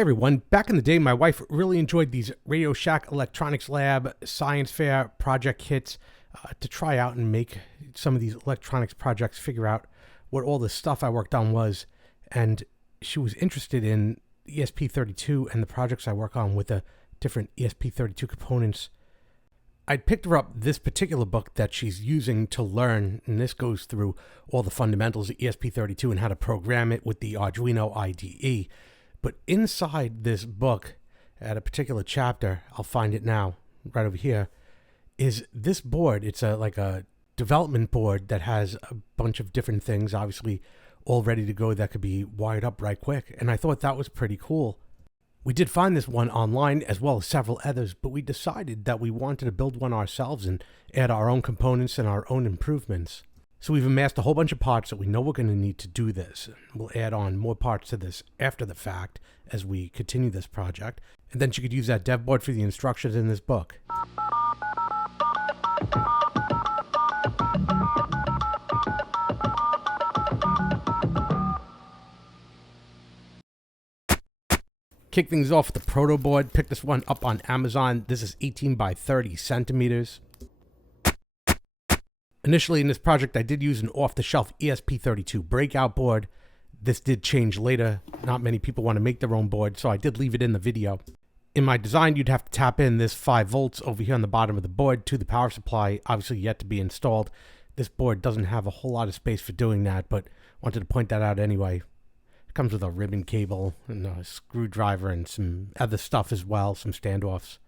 Hey everyone, back in the day my wife really enjoyed these Radio Shack Electronics Lab Science Fair project kits to try out and make some of these electronics projects, figure out what all the stuff I worked on was, and she was interested in ESP32 and the projects I work on with the different ESP32 components. I picked her up this particular book that she's using to learn, and this goes through all the fundamentals of ESP32 and how to program it with the Arduino IDE. But inside this book, at a particular chapter, I'll find it now, right over here, is this board. It's like a development board that has a bunch of different things, obviously all ready to go, that could be wired up right quick. And I thought that was pretty cool. We did find this one online as well as several others, but we decided that we wanted to build one ourselves and add our own components and our own improvements. So we've amassed a whole bunch of parts that we know we're going to need to do this. We'll add on more parts to this after the fact as we continue this project. And then you could use that dev board for the instructions in this book. Kick things off with the Proto board. Pick this one up on Amazon. This is 18 by 30 centimeters. Initially in this project, I did use an off-the-shelf ESP32 breakout board. This did change later. Not many people want to make their own board, so I did leave it in the video. In my design, you'd have to tap in this 5 volts over here on the bottom of the board to the power supply, obviously yet to be installed. This board doesn't have a whole lot of space for doing that, but wanted to point that out anyway. It comes with a ribbon cable and a screwdriver and some other stuff as well, some standoffs.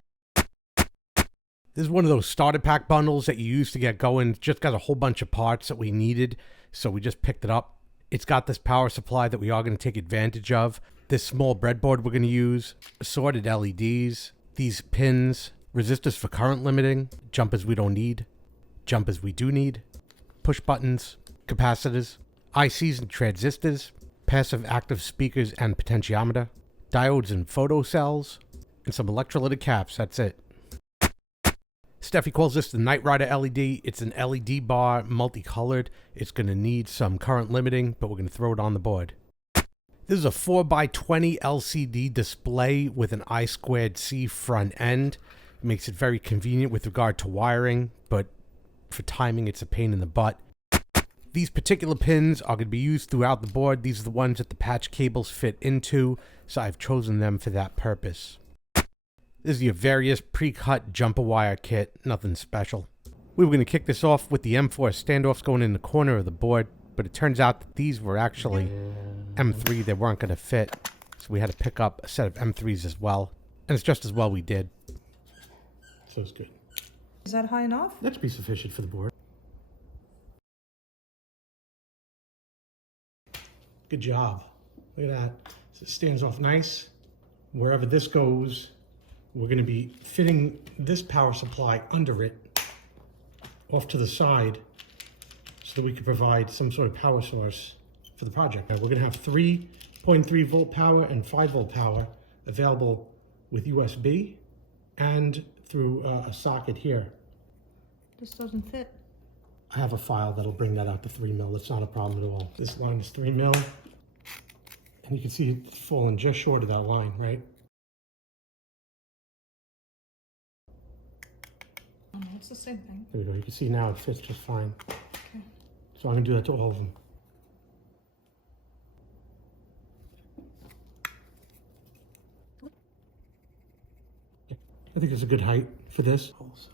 This is one of those starter pack bundles that you use to get going. It's just got a whole bunch of parts that we needed, so we just picked it up. It's got this power supply that we are going to take advantage of. This small breadboard we're going to use, assorted LEDs, these pins, resistors for current limiting, jumpers we don't need, jumpers we do need, push buttons, capacitors, ICs and transistors, passive active speakers and potentiometer, diodes and photocells, and some electrolytic caps. That's it. Steffi calls this the Night Rider LED. It's an LED bar, multicolored. It's going to need some current limiting, but we're going to throw it on the board. This is a 4x20 LCD display with an I2C front end. It makes it very convenient with regard to wiring, but for timing, it's a pain in the butt. These particular pins are going to be used throughout the board. These are the ones that the patch cables fit into, so I've chosen them for that purpose. This is your various pre-cut jumper wire kit, nothing special. We were going to kick this off with the M4 standoffs going in the corner of the board, but it turns out that these were actually M3. They weren't going to fit, so we had to pick up a set of M3s as well, and it's just as well we did. So it's good. Is that high enough? That should be sufficient for the board. Good job. Look at that. So it stands off nice. Wherever this goes, we're going to be fitting this power supply under it off to the side so that we can provide some sort of power source for the project. Now, we're going to have 3.3 volt power and 5 volt power available with USB and through a socket here. This doesn't fit. I have a file that'll bring that out to 3 mil. That's not a problem at all. This line is 3 mil, and you can see it's falling just short of that line, right? Oh, no, it's the same thing. There we go. You can see now it fits just fine. Okay. So I'm going to do that to all of them. I think it's a good height for this. Also,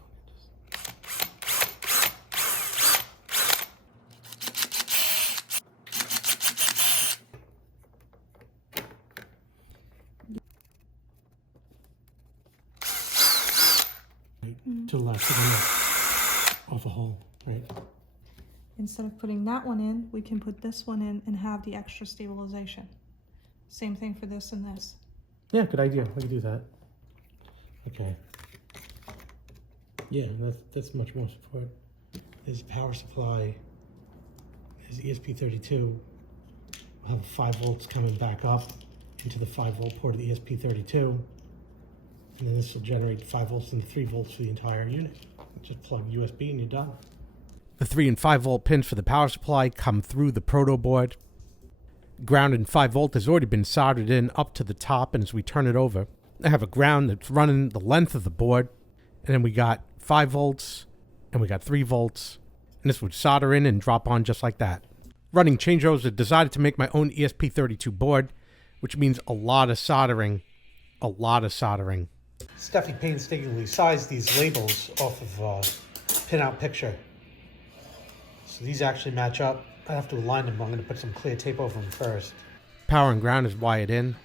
to the left, off a hole, right? Instead of putting that one in, we can put this one in and have the extra stabilization. Same thing for this and this. Yeah, good idea. We can do that. Okay. Yeah, that's much more support. There's power supply. There's ESP32. We'll have 5 volts coming back up into the 5 volt port of the ESP32. And then this will generate 5 volts and 3 volts for the entire unit. Just plug USB and you're done. The 3 and 5 volt pins for the power supply come through the Proto board. Ground and 5 volt has already been soldered in up to the top, and as we turn it over, I have a ground that's running the length of the board, and then we got 5 volts, and we got 3 volts, and this would solder in and drop on just like that. Running changeovers, I decided to make my own ESP32 board, which means a lot of soldering. A lot of soldering. Steffi painstakingly sized these labels off of pinout picture. So these actually match up. I have to align them. I'm going to put some clear tape over them first. Power and ground is wired in.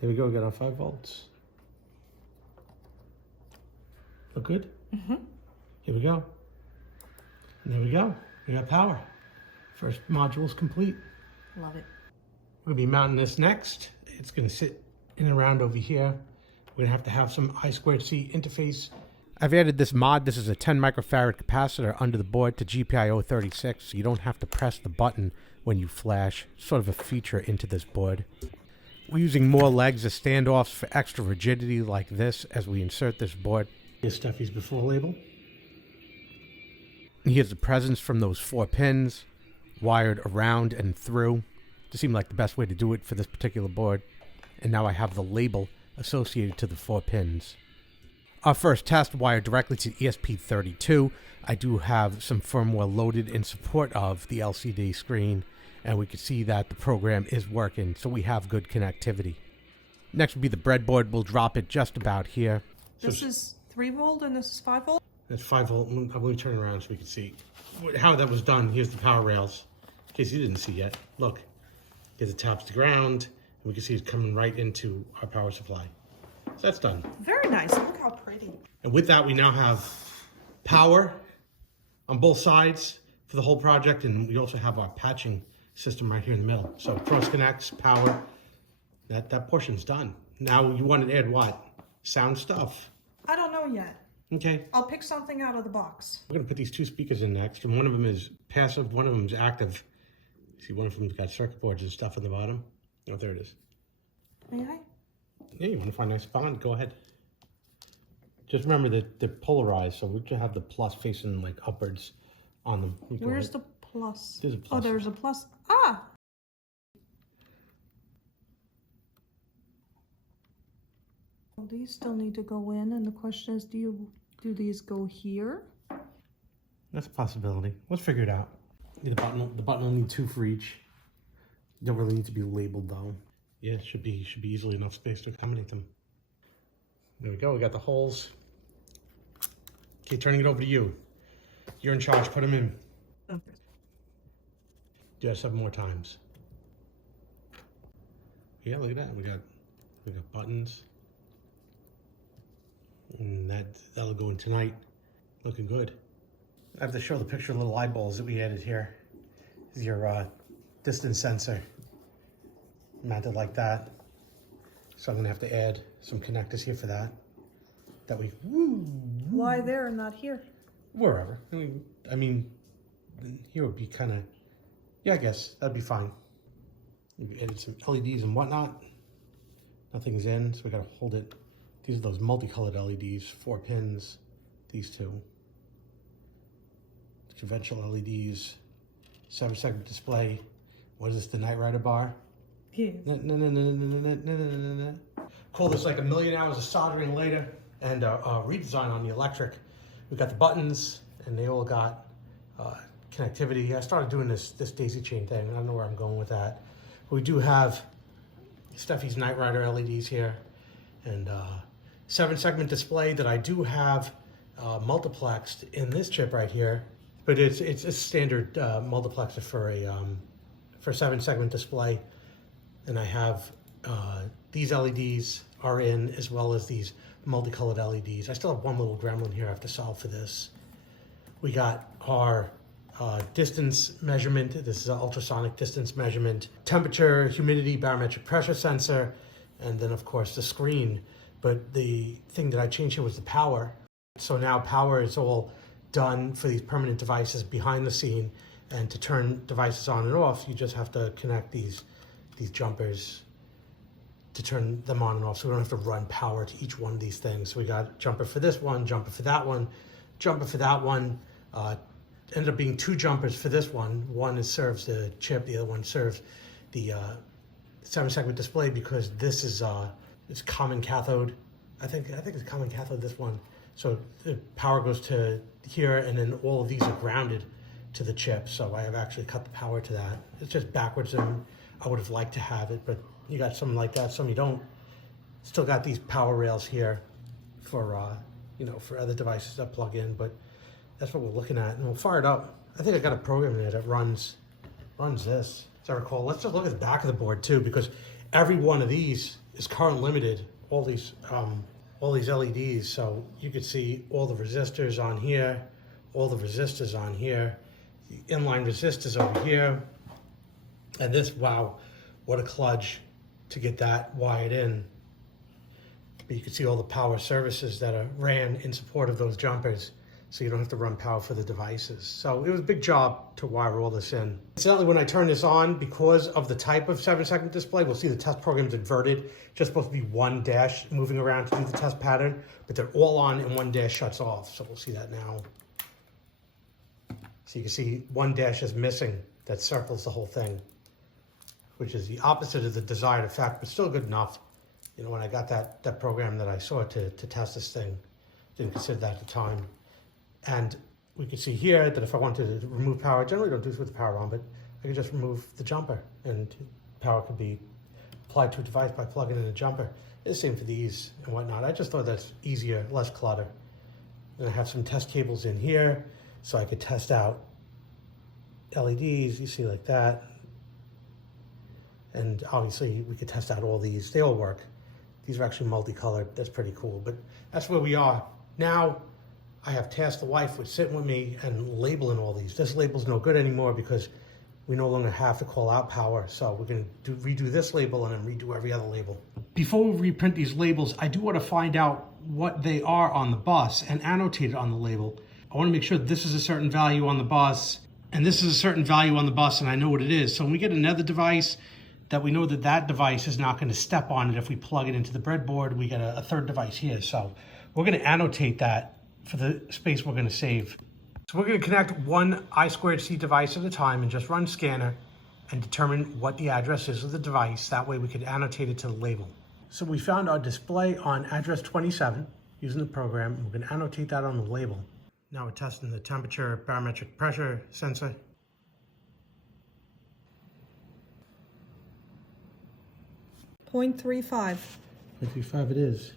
There we go. We got our 5 volts. Look good? Mm-hmm. Here we go. And there we go. We got power. First module is complete. Love it. We're going to be mounting this next. It's going to sit in and around over here. We're going to have some I2C interface. I've added this mod. This is a 10 microfarad capacitor under the board to GPIO 36, so you don't have to press the button when you flash. Sort of a feature into this board. We're using more legs as standoffs for extra rigidity like this as we insert this board. Here's Steffi's before label. And here's the presence from those 4 pins wired around and through. It seemed like the best way to do it for this particular board. And now I have the label associated to the 4 pins. Our first test wired directly to ESP32. I do have some firmware loaded in support of the LCD screen, and we can see that the program is working, so we have good connectivity. Next would be the breadboard. We'll drop it just about here. This is 3 volt and this is 5 volt? That's 5 volt. I'm going to turn around so we can see how that was done. Here's the power rails, in case you didn't see yet. Look, here's the taps to ground, and we can see it's coming right into our power supply. So that's done. Very nice. Look how pretty. And with that, we now have power on both sides for the whole project, and we also have our patching system right here in the middle. So cross connects, power, that portion's done. Now you want to add what? Sound stuff. I don't know yet. Okay. I'll pick something out of the box. We're going to put these 2 speakers in next, and one of them is passive, one of them is active. See, one of them's got circuit boards and stuff on the bottom. Oh, there it is. May I? Yeah, you want to find a nice bond? Go ahead. Just remember that they're polarized, so we'll just have the plus facing like upwards on them. Where's the plus? There's a plus. Oh, there's a plus. Ah! Well, these still need to go in, and the question is, do these go here? That's a possibility. Let's figure it out. The button will need 2 for each. Don't really need to be labeled though. Yeah, it should be easily enough space to accommodate them. There we go. We got the holes. Okay, turning it over to you. You're in charge. Put them in. Okay. Do that 7 more times. Yeah, look at that. We got buttons. And that'll go in tonight. Looking good. I have to show the picture of little eyeballs that we added here. This is your distance sensor. Mounted like that. So I'm gonna have to add some connectors here for that. Why there and not here? Wherever. I mean, here would be kind of, yeah, I guess that'd be fine. We added some LEDs and whatnot. Nothing's in, so we gotta hold it. These are those multicolored LEDs, 4 pins, these 2. Conventional LEDs, 7-segment display. What is this, the Knight Rider bar? Yeah. Cool, there's like 1 million hours of soldering later and a redesign on the electric. We've got the buttons and they all got connectivity. I started doing this daisy chain thing. I don't know where I'm going with that. We do have Steffi's Knight Rider LEDs here and 7-segment display that I do have multiplexed in this chip right here, but it's a standard multiplexer for a 7-segment display. And I have these LEDs are in as well as these multicolored LEDs. I still have one little gremlin here I have to solve for this. We got our distance measurement. This is an ultrasonic distance measurement, temperature, humidity, barometric pressure sensor, and then of course the screen. But the thing that I changed here was the power. So now power is all done for these permanent devices behind the scene, and to turn devices on and off, you just have to connect these jumpers to turn them on and off, so we don't have to run power to each one of these things. So we got jumper for this one, jumper for that one, jumper for that one. Ended up being 2 jumpers for this one. One serves the chip, the other one serves the 7-segment display, because this is it's common cathode. I think it's common cathode, this one. So the power goes to here, and then all of these are grounded to the chip. So I have actually cut the power to that. It's just backwards, and I would have liked to have it, but you got some like that, some you don't. Still got these power rails here for you know, for other devices that plug in, but that's what we're looking at, and we'll fire it up. I think I got a program in there that runs this, as I recall. Let's just look at the back of the board too, because every one of these is current limited. All these LEDs, so you could see all the resistors on here, all the resistors on here, the inline resistors over here, and this, wow, what a kludge to get that wired in. But you can see all the power services that are ran in support of those jumpers, so you don't have to run power for the devices. So it was a big job to wire all this in. Certainly when I turn this on, because of the type of 7-segment display, we'll see the test program's inverted. Just supposed to be one dash moving around to do the test pattern, but they're all on and one dash shuts off. So we'll see that now. So you can see one dash is missing. That circles the whole thing, which is the opposite of the desired effect, but still good enough. You know, when I got that program that I saw to test this thing, didn't consider that at the time. And we can see here that if I wanted to remove power, generally don't do this with the power on, but I could just remove the jumper, and power could be applied to a device by plugging in a jumper. It's the same for these and whatnot. I just thought that's easier, less clutter. And I have some test cables in here, so I could test out LEDs, you see, like that. And obviously we could test out all these. They all work. These are actually multicolored. That's pretty cool, but that's where we are. Now, I have tasked the wife with sitting with me and labeling all these. This label's no good anymore because we no longer have to call out power. So we're gonna redo this label and then redo every other label. Before we reprint these labels, I do want to find out what they are on the bus and annotate it on the label. I want to make sure this is a certain value on the bus and this is a certain value on the bus, and I know what it is. So when we get another device, that we know that that device is not going to step on it. If we plug it into the breadboard, we get a third device here. So we're going to annotate that for the space we're going to save. So we're going to connect one I2C device at a time and just run scanner and determine what the address is of the device. That way we could annotate it to the label. So we found our display on address 27 using the program. We're going to annotate that on the label. Now we're testing the temperature barometric pressure sensor. .35. 0.35 it is.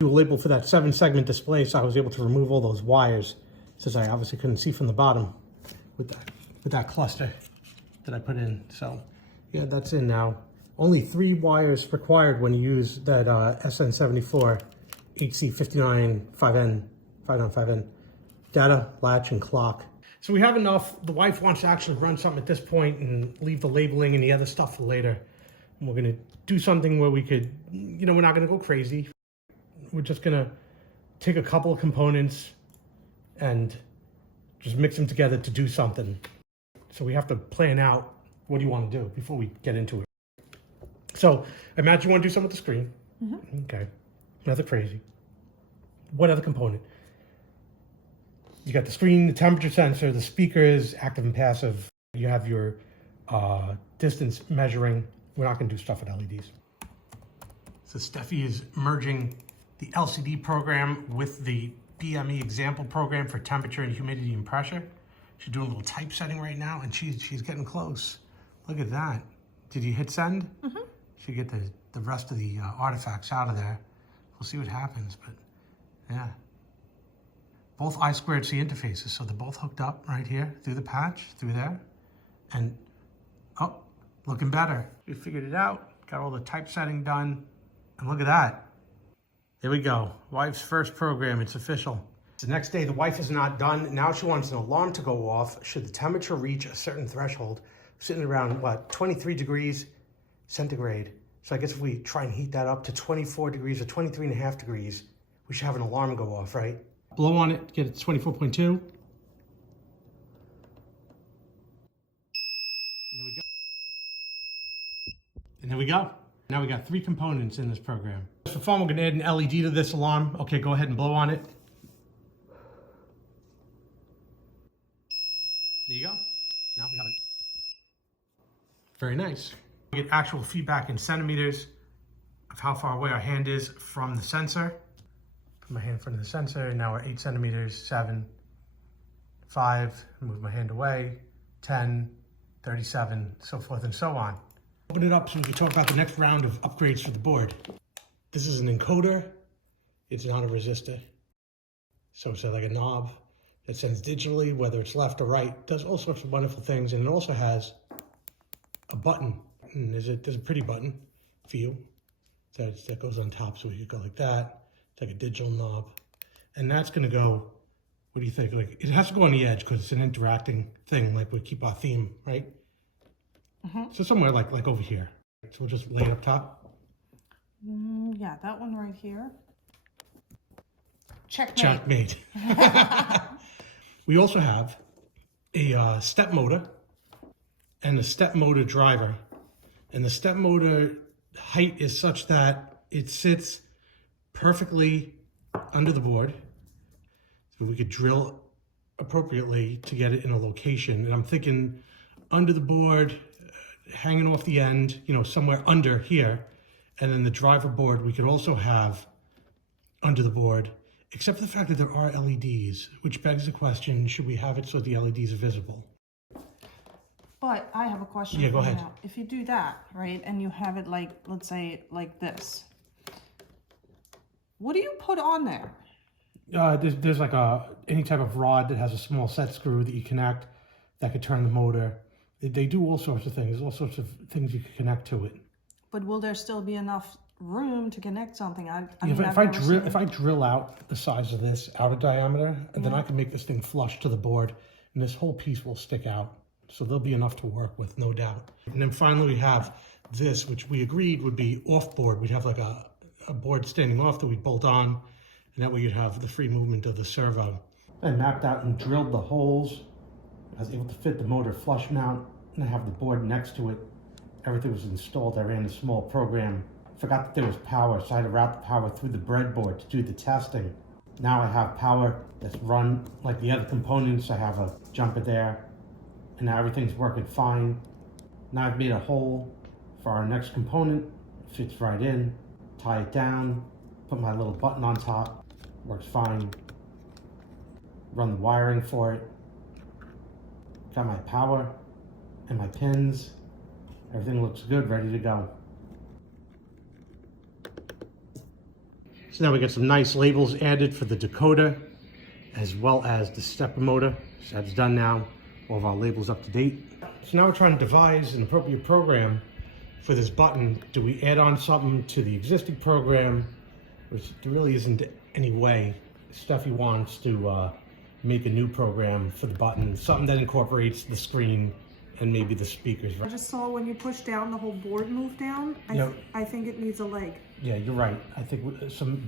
Do a label for that 7-segment display, so I was able to remove all those wires, since I obviously couldn't see from the bottom with that cluster that I put in. So yeah, that's in now. Only 3 wires required when you use that SN74 HC59 5N data, latch, and clock. So we have enough. The wife wants to actually run something at this point and leave the labeling and the other stuff for later. And we're going to do something where we could, you know, we're not going to go crazy. We're just going to take a couple of components and just mix them together to do something. So we have to plan out what do you want to do before we get into it. So imagine you want to do something with the screen. Mm-hmm. Okay. Nothing crazy. What other component? You got the screen, the temperature sensor, the speakers, active and passive. You have your distance measuring. We're not going to do stuff with LEDs. So Steffi is merging the LCD program with the BME example program for temperature and humidity and pressure. She's doing a little typesetting right now, and she's getting close. Look at that. Did you hit send? Mm-hmm. Should get the rest of the artifacts out of there. We'll see what happens, but yeah. Both I2C interfaces, so they're both hooked up right here through the patch, through there. And, oh, looking better. We figured it out, got all the typesetting done, and look at that. There we go, wife's first program, it's official. The next day, the wife is not done. Now she wants an alarm to go off should the temperature reach a certain threshold, sitting around, what, 23 degrees centigrade. So I guess if we try and heat that up to 24 degrees or 23.5 degrees, we should have an alarm go off, right? Blow on it, get it to 24.2. And there we go. Now we got 3 components in this program. For fun, we're gonna add an LED to this alarm. Okay, go ahead and blow on it. There you go. Now we have it. Very nice. We get actual feedback in centimeters of how far away our hand is from the sensor. Put my hand in front of the sensor, and now we're 8 centimeters, 7, 5, move my hand away, 10, 37, so forth and so on. Open it up so we can talk about the next round of upgrades for the board. This is an encoder. It's not a resistor. So it's like a knob that sends digitally, whether it's left or right, does all sorts of wonderful things. And it also has a button. And there's a pretty button for you that goes on top, so we could go like that. It's like a digital knob. And that's gonna go, what do you think? Like, it has to go on the edge because it's an interacting thing, like we keep our theme, right? So somewhere like over here. So we'll just lay it up top. Yeah, that one right here. Checkmate. Checkmate. We also have a step motor and a step motor driver. And the step motor height is such that it sits perfectly under the board. So we could drill appropriately to get it in a location. And I'm thinking under the board, hanging off the end, you know, somewhere under here. And then the driver board we could also have under the board, except for the fact that there are LEDs, which begs the question, should we have it so the LEDs are visible? But I have a question. Yeah, go ahead. Now. If you do that, right, and you have it like, let's say like this, what do you put on there? There's like any type of rod that has a small set screw that you connect that could turn the motor. They do all sorts of things. There's all sorts of things you can connect to it. But will there still be enough room to connect something? If I drill out the size of this outer diameter, and then I can make this thing flush to the board, and this whole piece will stick out. So there'll be enough to work with, no doubt. And then finally we have this, which we agreed would be off board. We'd have like a board standing off that we'd bolt on, and that way you'd have the free movement of the servo. I mapped out and drilled the holes. I was able to fit the motor flush mount, and I have the board next to it. Everything was installed. I ran a small program. Forgot that there was power, so I had to route the power through the breadboard to do the testing. Now I have power that's run like the other components. I have a jumper there, and now everything's working fine. Now I've made a hole for our next component. Fits right in. Tie it down, put my little button on top. Works fine. Run the wiring for it. Got my power and my pins. Everything looks good, ready to go. So now we got some nice labels added for the decoder, as well as the stepper motor. So that's done now. All of our labels up to date. So now we're trying to devise an appropriate program for this button. Do we add on something to the existing program? Which there really isn't any way. Steffi wants to make a new program for the button, something that incorporates the screen and maybe the speakers. I just saw when you push down, the whole board moved down. I think it needs a leg. Yeah, you're right. I think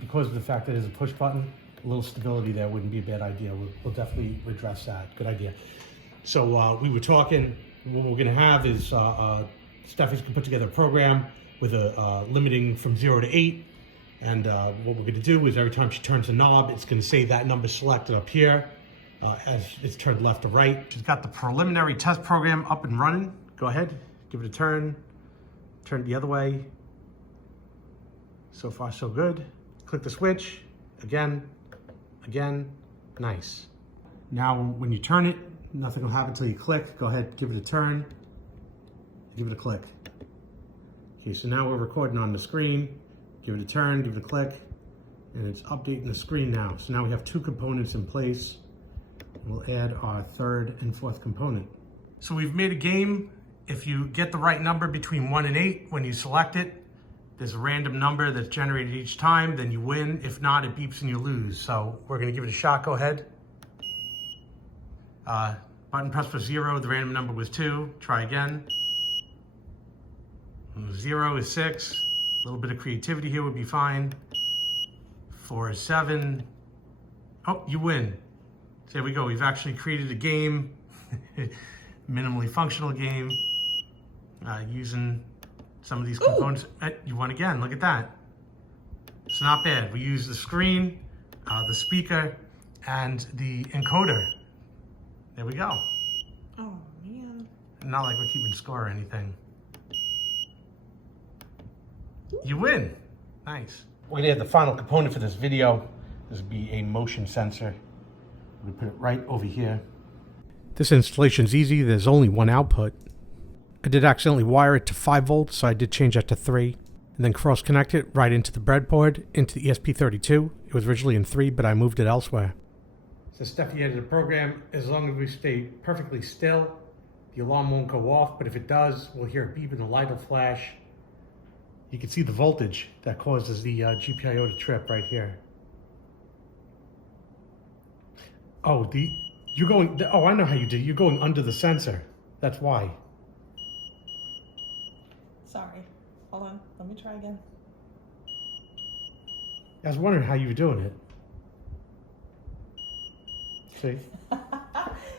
because of the fact that it's a push button, a little stability there wouldn't be a bad idea. We'll definitely address that. Good idea. So we were talking, what we're gonna have is Steffi's gonna put together a program with a limiting from 0 to 8. And what we're gonna do is every time she turns a knob, it's gonna say that number selected up here as it's turned left to right. She's got the preliminary test program up and running. Go ahead, give it a turn. Turn it the other way. So far, so good. Click the switch, again, nice. Now, when you turn it, nothing will happen until you click. Go ahead, give it a turn, give it a click. Okay, so now we're recording on the screen. Give it a turn, give it a click, and it's updating the screen now. So now we have 2 components in place. We'll add our 3rd and 4th component. So we've made a game. If you get the right number between 1 and 8, when you select it, there's a random number that's generated each time, then you win. If not, it beeps and you lose. So we're gonna give it a shot, go ahead. Button press for 0, the random number was 2. Try again. 0 is 6. A little bit of creativity here would be fine. 4 is 7. Oh, you win. So there we go. We've actually created a game, minimally functional game, using some of these components. You won again. Look at that. It's not bad. We use the screen, the speaker, and the encoder. There we go. Oh, man. Not like we're keeping score or anything. You win. Nice. We're gonna add the final component for this video. This would be a motion sensor. We're gonna put it right over here. This installation's easy. There's only one output. I did accidentally wire it to 5 volts, so I did change that to 3. And then cross-connect it right into the breadboard, into the ESP32. It was originally in 3, but I moved it elsewhere. So Steffi edited the program. As long as we stay perfectly still, the alarm won't go off, but if it does, we'll hear a beep and the light will flash. You can see the voltage that causes the GPIO to trip right here. Oh, you're going, oh, I know how you did. You're going under the sensor. That's why. Sorry. Hold on. Let me try again. I was wondering how you were doing it. See?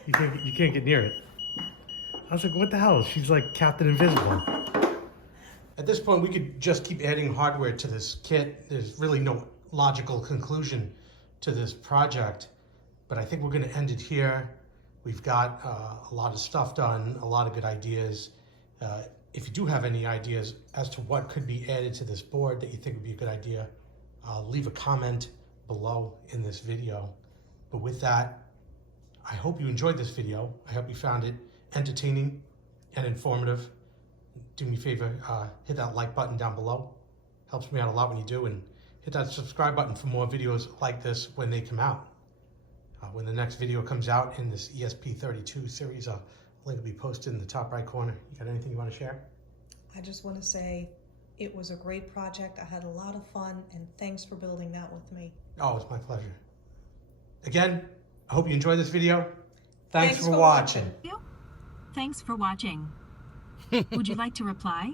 You can't get near it. I was like, what the hell? She's like Captain Invisible. At this point, we could just keep adding hardware to this kit. There's really no logical conclusion to this project, but I think we're going to end it here. We've got a lot of stuff done, a lot of good ideas. If you do have any ideas as to what could be added to this board that you think would be a good idea, leave a comment below in this video. But with that, I hope you enjoyed this video. I hope you found it entertaining and informative. Do me a favor, hit that like button down below. Helps me out a lot when you do, and hit that subscribe button for more videos like this when they come out. When the next video comes out in this ESP32 series, a link will be posted in the top right corner. You got anything you want to share? I just want to say it was a great project. I had a lot of fun, and thanks for building that with me. Oh, it's my pleasure. Again, I hope you enjoyed this video. Thanks for watching. Thanks for watching. Would you like to reply?